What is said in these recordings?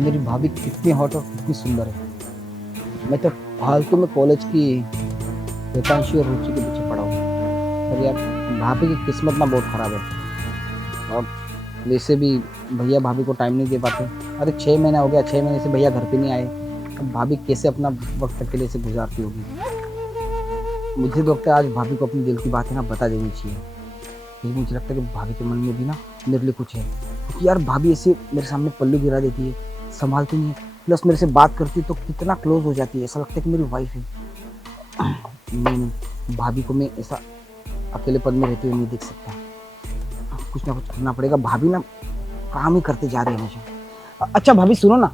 कि मेरी भाभी कितनी हॉट और कितनी सुंदर है। मैं तो फालतू में कॉलेज की एकांशी और रुचि के पीछे पड़ा हूँ। पर यार भाभी की किस्मत ना बहुत ख़राब है। और वैसे भी भैया भाभी को टाइम नहीं दे पाते। अरे 6 महीना हो गया, 6 महीने से भैया घर पे नहीं आए। अब भाभी कैसे अपना वक्त अकेले से गुजारती होगी। मुझे तो लगता है आज भाभी को अपनी दिल की बातें ना बता देनी चाहिए। लेकिन मुझे लगता है कि भाभी के मन में भी ना मेरे लिए कुछ है। क्योंकि यार भाभी ऐसे मेरे सामने पल्लू गिरा देती है, संभालती नहीं है, प्लस मेरे से बात करती है तो कितना क्लोज हो जाती है, ऐसा लगता है कि मेरी वाइफ है। नहीं, भाभी को मैं ऐसा अकेलेपन में रहते हुए नहीं देख सकता। कुछ ना कुछ करना पड़ेगा। भाभी ना काम ही करते जा रही है हमेशा। अच्छा भाभी सुनो ना,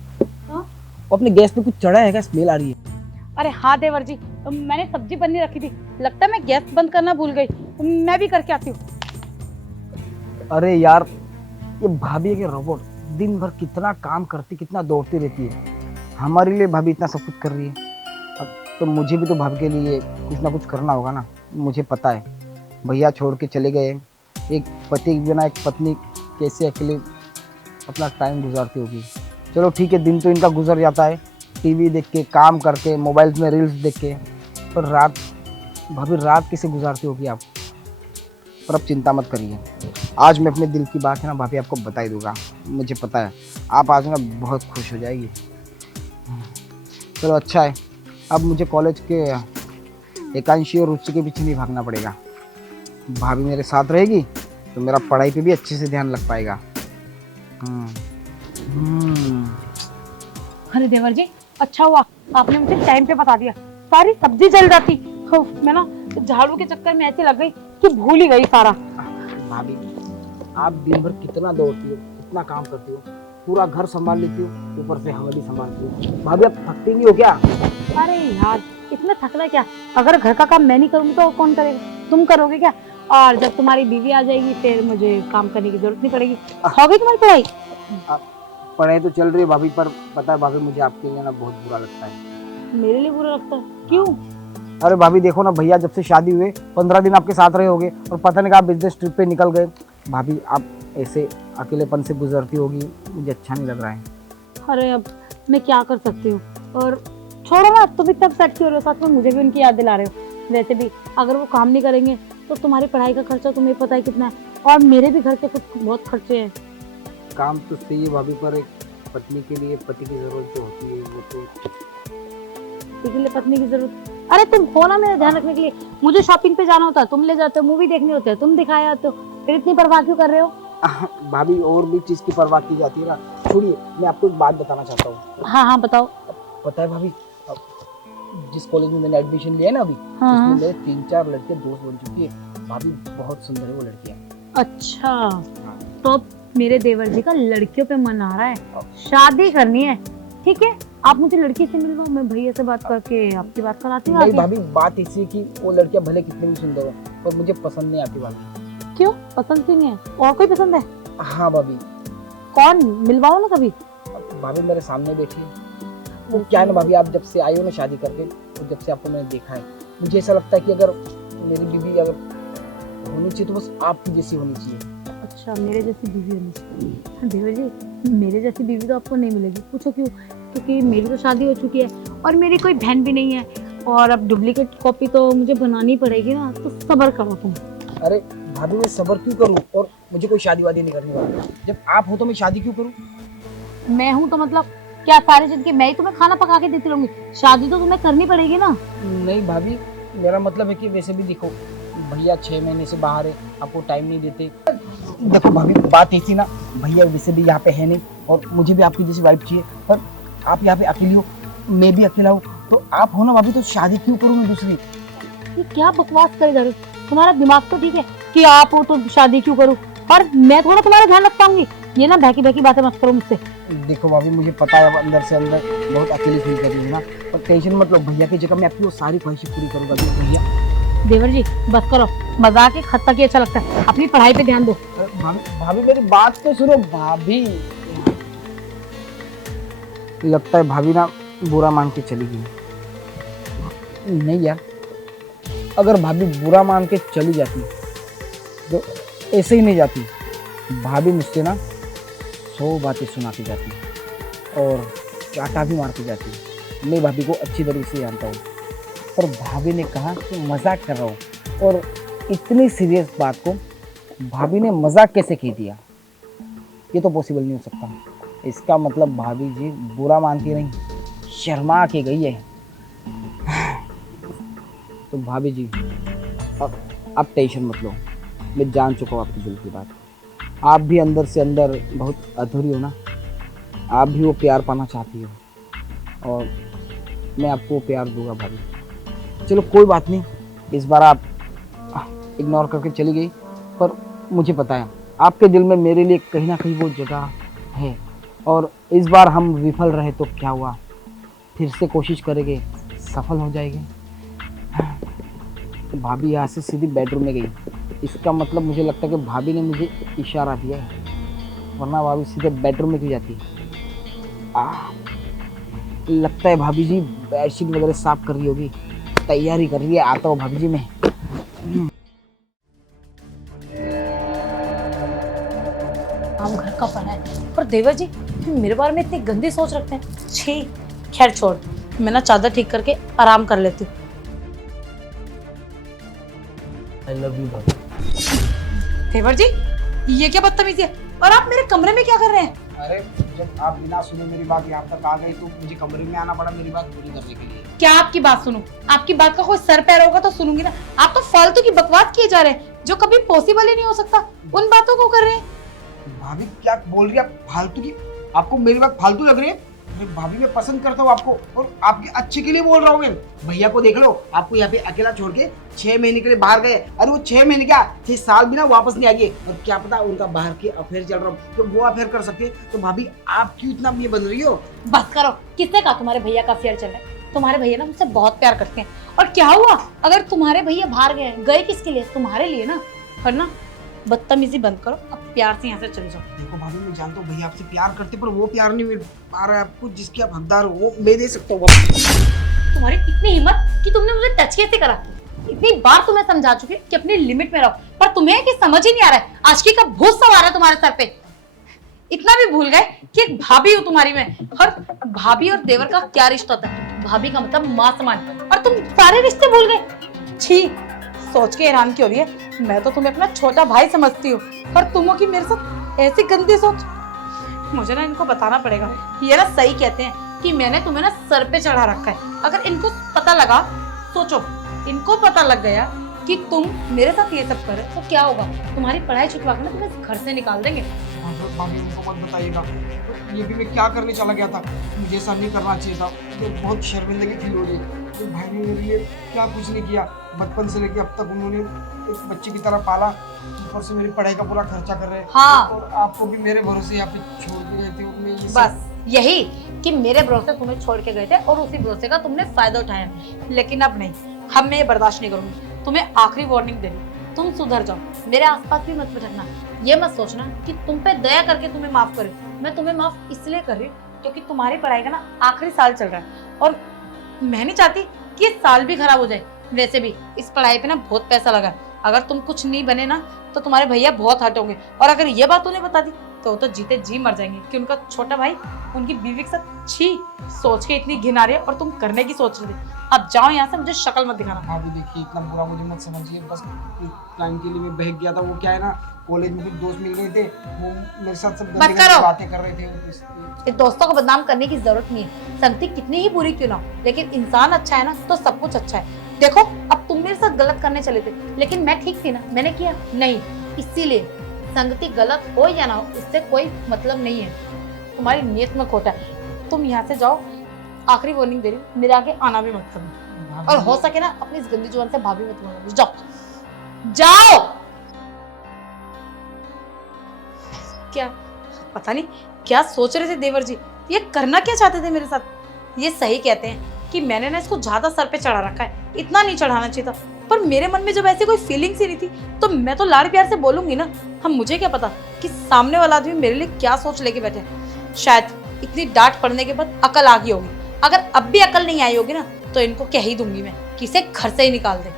वो अपने गैस पे कुछ चढ़ा है क्या? स्मेल आ रही है। अरे हाँ देवर जी, मैंने सब्जी बननी रखी थी, लगता है मैं गैस बंद करना भूल गई। मैं भी करके आती हूँ। अरे यार ये भाभी है कि रोबोट, दिन भर कितना काम करती, कितना दौड़ती रहती है। हमारे लिए भाभी इतना सब कुछ कर रही है। अब तो मुझे भी तो भाभी के लिए कुछ ना कुछ करना होगा ना। मुझे पता है भैया छोड़ के चले गए, एक पति के बिना एक पत्नी कैसे अकेले अपना टाइम गुजारती होगी। चलो ठीक है, दिन तो इनका गुजर जाता है टीवी देख के, काम करके, मोबाइल में रील्स देख के। पर रात, भाभी रात कैसे गुजारती होगी आप? पर अब चिंता मत करिए, आज मैं अपने दिल की बात है ना भाभी आपको बता ही दूंगा। मुझे पता है आप आज ना बहुत खुश हो जाएगी। चलो अच्छा है, अब मुझे कॉलेज के एकांशी और रुचि के पीछे नहीं भागना पड़ेगा। भाभी मेरे साथ रहेगी तो मेरा पढ़ाई पे भी अच्छे से ध्यान लग पाएगा। अरे देवर जी, अच्छा हुआ आपने मुझे टाइम पे बता दिया, सारी सब्जी जल जाती। मैं ना झाड़ू के चक्कर में ऐसे लग गई कि भूल ही गई सारा। भाभी आप दिन भर कितना दौड़ती हो, कितना काम करती हो, पूरा घर संभाल लेती हो, ऊपर से हमें भी संभालती हो। भाभी आप थकती नहीं हो क्या? अरे यार इतना थकना क्या, अगर घर का काम मैं नहीं करूँगी तो कौन करेगा? तुम करोगे क्या? और जब तुम्हारी बीवी आ जाएगी फिर मुझे काम करने की जरूरत नहीं पड़ेगी। हो गई तुम्हारी पढ़ाई? पढ़ाई तो चल रही है भाभी, पर पता है भाभी मुझे आपके लिए ना बहुत बुरा लगता है। मेरे लिए बुरा लगता है? क्यों? अरे भाभी देखो ना, भैया जब से शादी हुए 15 दिन आपके साथ रहे होगे और पता नहीं कहाँ बिजनेस ट्रिप पे निकल गए। भाभी आप ऐसे अकेलेपन से गुजरती होगी, मुझे अच्छा नहीं लग रहा है। अरे अब मैं क्या कर सकती हूँ। और छोड़ो ना, तुम इतना सेट क्यों हो रहे हो? साथ में मुझे भी उनकी याद दिला रहे हो। वैसे भी अगर वो काम नहीं करेंगे तो तुम्हारी पढ़ाई का खर्चा तुम्हें पता है कितना है, और मेरे भी घर के कुछ बहुत खर्चे हैं। काम तो सही है भाभी, पर एक पत्नी के लिए पति की जरूरत जो होती है वो तो। पति के लिए पत्नी की जरूरत? अरे तुम हो ना मेरा ध्यान रखने के लिए। मुझे शॉपिंग पे जाना होता है तुम ले जाते हो, मूवी देखनी होती है तुम दिखाए आते हो, फिर इतनी परवाह क्यों कर रहे हो? भाभी और भी चीज की परवाह की जाती है ना। छोड़िए, मैं आपको एक बात बताना चाहता हूँ। हाँ हाँ बताओ। पता है भाभी, जिस कॉलेज में मैंने एडमिशन लिया है ना अभी, हाँ। उसमें मेरे 3-4 लड़के दोस्त बन चुकी है। भाभी बहुत सुंदर है वो लड़कियाँ। अच्छा तो अब मेरे देवर जी का लड़कियों पे मन आ रहा है, शादी करनी है। ठीक है, आप मुझे लड़की से मिलवाओ, मैं भैया से बात करके आपकी बात कराती हूँ। नहीं भाभी, बात ऐसी है कि वो लड़कियाँ भले कितनी भी सुंदर हो, पर मुझे पसंद नहीं आती भाभी। क्यों पसंद क्यों नहीं है? और कोई पसंद है? हाँ भाभी। कौन? मिलवाओ ना कभी। भाभी मेरे सामने बैठी है। वो क्या है ना भाभी, आप जब से आई हो ना शादी करके, तो जब से आपको मैंने देखा है, मुझे ऐसा लगता है कि अगर मेरी बीवी अगर होनी चाहिए तो बस आपकी जैसी होनी चाहिए। अच्छा मेरे जैसी बीवी होनी चाहिए? देवर जी मेरे जैसी बीवी तो आपको नहीं मिलेगी। पूछो क्यों? क्योंकि मेरी तो शादी हो चुकी है और मेरी कोई बहन भी नहीं है, और अब डुप्लीकेट कॉपी तो मुझे बनानी पड़ेगी ना, तो सब्र करो तुम। अरे भाभी मैं सब्र क्यों करूँ, और मुझे कोई शादी वादी नहीं करनी वाली। जब आप हो तो मैं शादी क्यों करूँ? मैं हूँ तो मतलब क्या सारी जिंदगी मैं ही तुम्हें खाना पका के देती रहूंगी? शादी तो तुम्हें करनी पड़ेगी ना। नहीं भाभी, मेरा मतलब है कि वैसे भी देखो भैया 6 महीने से बाहर है, आपको टाइम नहीं देते। देखो भाभी बात ऐसी ना, भैया वैसे भी यहाँ पे है नहीं, और मुझे भी आपकी जैसी वाइफ चाहिए। पर आप यहाँ पे अकेली हो, मैं भी अकेला हूँ, तो आप हो ना भाभी, तो शादी क्यों करूँ मैं दूसरी? ये क्या बकवास करे जा रहे हो? तुम्हारा दिमाग तो ठीक है कि आप हो तो शादी क्यों करूँ, और मैं थोड़ा तुम्हारा ध्यान रख पाऊंगी? ये ना बहकी बहकी बातें मत करो मुझसे। देखो भाभी मुझे पता है, अंदर से अंदर बहुत अकेली फील कर रही हूँ ना, पर टेंशन मत लो, भैया की जगह मैं आपकी वो सारी ख्वाहिशें पूरी करूँगा। भैया देवर जी बस करो, मजाक एक हद तक ही अच्छा लगता है, अपनी पढ़ाई पे ध्यान दो। भाभी मेरी बात तो सुनो भाभी। लगता है भाभी ना बुरा मान के चली गई। नहीं यार, अगर भाभी बुरा मान के चली जाती तो ऐसे ही नहीं जाती। भाभी मुझसे ना 100 बातें सुनाती जाती, और चाटा भी मारती जाती है। मैं भाभी को अच्छी तरह से जानता हूँ, पर भाभी ने कहा कि मजाक कर रहा हूँ, और इतनी सीरियस बात को भाभी ने मजाक कैसे कह दिया? ये तो पॉसिबल नहीं हो सकता। इसका मतलब भाभी जी बुरा मानती नहीं, शर्मा के गई है। तो भाभी जी अब टेंशन मत लो, मैं जान चुका हूँ आपके दिल की बात। आप भी अंदर से अंदर बहुत अधूरी हो ना, आप भी वो प्यार पाना चाहती हो, और मैं आपको वो प्यार दूंगा भाभी। चलो कोई बात नहीं, इस बार आप इग्नोर करके चली गई, पर मुझे पता है आपके दिल में मेरे लिए कहीं ना कहीं वो जगह है, और इस बार हम विफल रहे तो क्या हुआ, फिर से कोशिश करेंगे, सफल हो जाएंगे। तो भाभी यहाँ से सीधी बेडरूम में गई, इसका मतलब मुझे लगता है कि भाभी ने मुझे इशारा दिया है, वरना भाभी सीधे बेडरूम में क्यों जाती? लगता है भाभी जी बेडशीट वगैरह साफ कर रही होगी, तैयारी कर रही है। आता हूँ भाभी जी मैं। काम घर का पड़ा है, पर देवर जी मेरे बारे में इतनी गंदी सोच रखते हैं। छी, खैर छोड़, मैं ना चादर ठीक करके आराम कर लेती हूँ। I love you भाभी। देवर जी ये क्या बदतमीजी है, और आप मेरे कमरे में क्या कर रहे हैं? अरे जब आप बिना सुने मेरी बात यहाँ तक आ गई तो मुझे कमरे में आना पड़ा मेरी बात पूरी करने के लिए। क्या आपकी बात सुनूं? आपकी बात का कोई सर पैर होगा तो सुनूंगी ना। आप तो फालतू की बकवास किए जा रहे हैं, जो कभी पॉसिबल ही नहीं हो सकता, उन बातों को कर रहे हैं। भाभी क्या बोल रही है आप? फालतू की? आपको मेरी बात फालतू लग रही है? अरे भाभी मैं पसंद करता हूँ आपको, और आपके अच्छे के लिए बोल रहा हूँ मैं। भैया को देख लो, आपको यहाँ पे अकेला छोड़ के 6 महीने के लिए बाहर गए। अरे वो 6 महीने क्या 6 साल भी ना वापस नहीं आएंगे, और क्या पता उनका बाहर के अफेयर चल रहा हो, तो वो अफेयर कर सकते। तो भाभी आप क्यों इतना ये बन रही हो? बस करो, किसने कहा तुम्हारे भैया का अफेयर चल रहा है? तुम्हारे भैया ना मुझसे बहुत प्यार करते हैं, और क्या हुआ अगर तुम्हारे भैया बाहर गए किसके लिए? तुम्हारे लिए ना। और ना बदतमीजी बंद करो, अब प्यार से यहाँ से चले जाओ। देखो भाभी मैं जानता हूँ भैया आपसे प्यार करते, पर वो प्यार नहीं मिल पा रहा है आपको जिसके आप हकदार हो, वो मैं दे सकता हूँ। तुम्हारी इतनी हिम्मत कि तुमने मुझे टच कैसे करा? इतनी बार तुम्हें समझा चुकी कि अपनी लिमिट में रहो, पर तुम्हें कि समझ ही नहीं आ रहा है आशिकी का भूत सवार है तुम्हारे सर पे। इतना भी भूल गए कि एक भाभी हो तुम्हारी मैं, और भाभी और देवर का क्या रिश्ता होता है? भाभी का मतलब मां समान, और तुम सारे रिश्ते भूल गए। छी, सोच के हैरान क्यों रही है? मैं तो तुम्हें अपना छोटा भाई समझती हूँ, और तुम हो कि मेरे साथ ऐसी गंदी सोच। मुझे ना इनको बताना पड़ेगा। ये ना सही कहते हैं कि मैंने तुम्हें ना सर पे चढ़ा रखा है। अगर इनको पता लगा, सोचो इनको पता लग गया कि तुम मेरे साथ ये सब कर रहे हो तो क्या होगा? तुम्हारी पढ़ाई छुटवा कर ना तुम्हें घर से निकाल देंगे। भाभी उनको मत बताइएगा, ये भी मैं क्या करने चला गया था, मुझे ऐसा नहीं करना चाहिए था। मुझे बहुत शर्मिंदगी फील हो रही है। तो भाई ने मेरे लिए क्या कुछ नहीं किया, बचपन से लेके अब तक उन्होंने एक बच्चे की तरह पाला, ऊपर से मेरी पढ़ाई का पूरा खर्चा कर रहे हैं। हाँ। और आपको भी मेरे भरोसे यहाँ पे छोड़ के गए थे। मैं ये बस यही कि मेरे भरोसे तुम्हें छोड़ के गए थे, और उसी भरोसे का तुमने फायदा उठाया, लेकिन अब नहीं। हम मैं ये बर्दाश्त नहीं करूंगी। तुम्हें आखिरी वार्निंग दे रही हूं, तुम सुधर जाओ, मेरे आसपास भी मत भटकना। ये मत सोचना कि तुम पे दया करके तुम्हें माफ करूं। मैं तुम्हें माफ इसलिए कर रही हूँ क्योंकि तुम्हारी पढ़ाई का ना आखिरी साल चल रहा है, और मैं नहीं चाहती कि ये साल भी खराब हो जाए। वैसे भी इस पढ़ाई पे ना बहुत पैसा लगा, अगर तुम कुछ नहीं बने ना तो तुम्हारे भैया बहुत हट होंगे, और अगर ये बात उन्हें बता दी तो वो तो जीते जी मर जाएंगे कि उनका छोटा भाई उनकी बीवी के साथ। छी, सोच के इतनी घिन आ रही है, और तुम करने की सोच रही थी। अब जाओ यहाँ से, मुझे शक्ल मत दिखाना। भाभी देखिए इतना बुरा मुझे मत समझिए, बस टाइम के लिए मैं बहक गया था। वो क्या है ना, कॉलेज में कुछ दोस्त मिल गए थे, वो मेरे साथ सब बस करो। बातें कर रहे थे। इस दोस्तों को बदनाम करने की जरूरत नहीं है। संगति कितनी ही बुरी क्यों ना हो, लेकिन इंसान अच्छा है ना तो सब कुछ अच्छा है। देखो अब तुम मेरे साथ गलत करने चले थे, लेकिन मैं ठीक थी ना, मैंने किया नहीं। इसीलिए संगति गलत हो या ना हो इससे कोई मतलब नहीं है, तुम्हारी नीयत में खोटा है। तुम यहाँ से जाओ, आखिरी वार्निंग दे रही हूँ, मेरे आगे आना भी मत करना, और हो सके ना अपनी इस गंदी जुबान से भाभी मत बोलना। जाओ जाओ। क्या पता नहीं क्या सोच रहे थे देवर जी, ये करना क्या चाहते थे मेरे साथ? ये सही कहते हैं कि मैंने ना इसको ज्यादा सर पे चढ़ा रखा है, इतना नहीं चढ़ाना चाहिए था। पर मेरे मन में जब ऐसी कोई फीलिंग्स ही नहीं थी तो मैं तो लाड़ प्यार से बोलूंगी ना। हम मुझे क्या पता कि सामने वाला आदमी मेरे लिए क्या सोच लेके बैठे। शायद इतनी डांट पड़ने के बाद अकल आ गई होगी। अगर अब भी अकल नहीं आई होगी ना तो इनको कह ही दूंगी मैं कि इसे घर से ही निकाल दे।